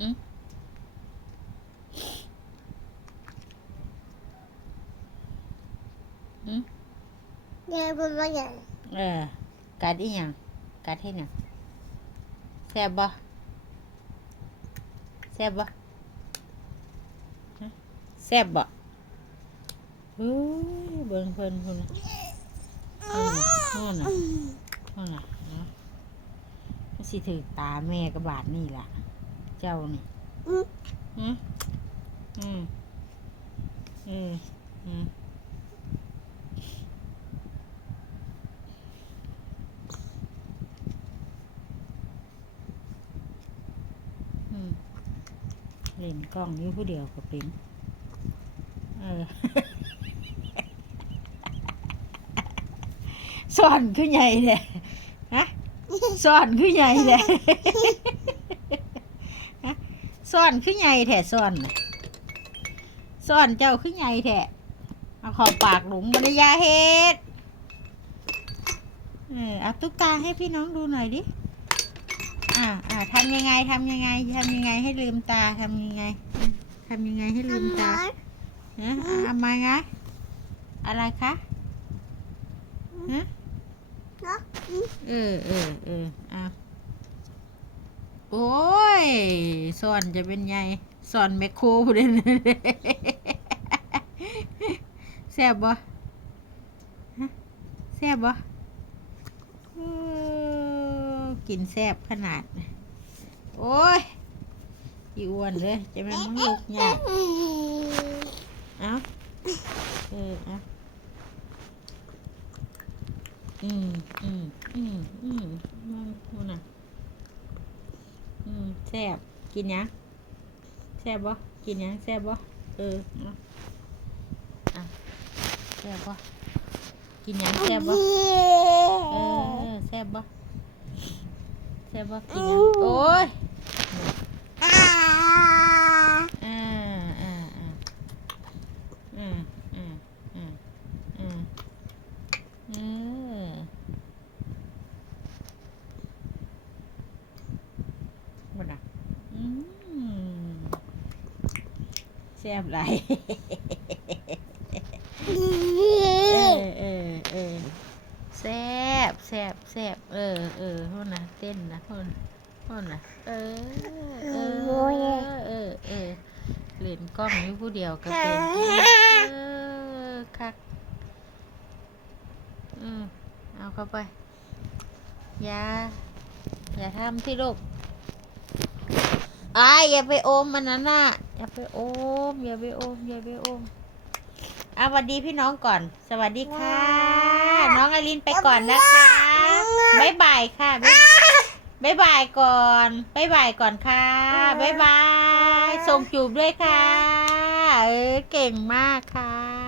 อืมอืมเดี๋ยพูดว่าอย่างเออกัดอีหยังกัดให้หยังแซ่บบ่แซ่บบ่แซ่บบ่เฮ้ยเบิ่งเพิ่นพุ่นน่ะอืมนั่นน่ะนั่นน่ะเนาะมันสิถือตาแม่กระบาดนี่ล่ะ เจ้านี่อืมอืมอืมอืมอืมอืมเล่นกล้องอยู่ผู้เดียวก็เป็นเออสอนคือใหญ่เลยฮะสอนคือใหญ่เลยฮะสอนคือใหญ่แท้สอนน่ะสอนเจ้าคือใหญ่แท้เอาเขอปากหลุมบริยาเฮ็ดเออเอาตุ๊กตาให้พี่น้องดูหน่อยดิอ่าอ่าทำยังไงทำยังไงทำยังไงให้ลืมตาทำยังไงอะทำยังไงให้ลืมตาฮะอะเอามาไงอะไรคะฮะเนาะเออเออเออเอาโอ้ ยสอนจะเป็นไงสอนแมคโครพูดเลยแซ่บบ่ฮะแซ่บบ่กินแซ่บขนาด โอ้ยอีอ้วนเลยจะเป็นมึงลูกยากเอาเออเอาอืมอืมอืมอืมมันพูน่ะ แซ่บกินยังแซ่บบ่กินยังแซ่บบ่เอออะแซ่บบ่กินยังแซ่บบ่เออเออแซ่บบ่แซ่บบ่กินยังโอ้ย อ่า อ่าอ่าอ่าอืมอืมอืมอืมเออบ่น่ะอืม แซ่บหลายเออเออเออแซ่บแซ่บแซ่บเออเออพ่นนะเต้นนะพ่นพ่นนะเออเออเออเออเล่นกล้องอยู่ผู้เดียวก็เป็นเออคักอืมเอาเข้าไปอย่าอย่าทำที่ลูกอายอย่าไปโอมมันนั้นน่ะ อย่าไปโอมอย่าไปโอมอย่าไปโอมอะสวัสดีพี่น้องก่อน สวัสดีค่ะ น้องอลินไปก่อนนะคะบ๊ายบายค่ะบ๊ายบ๊ายบายก่อนบ๊ายบายก่อนค่ะบ๊ายบายส่งจูบด้วยค่ะ เออเก่งมากค่ะ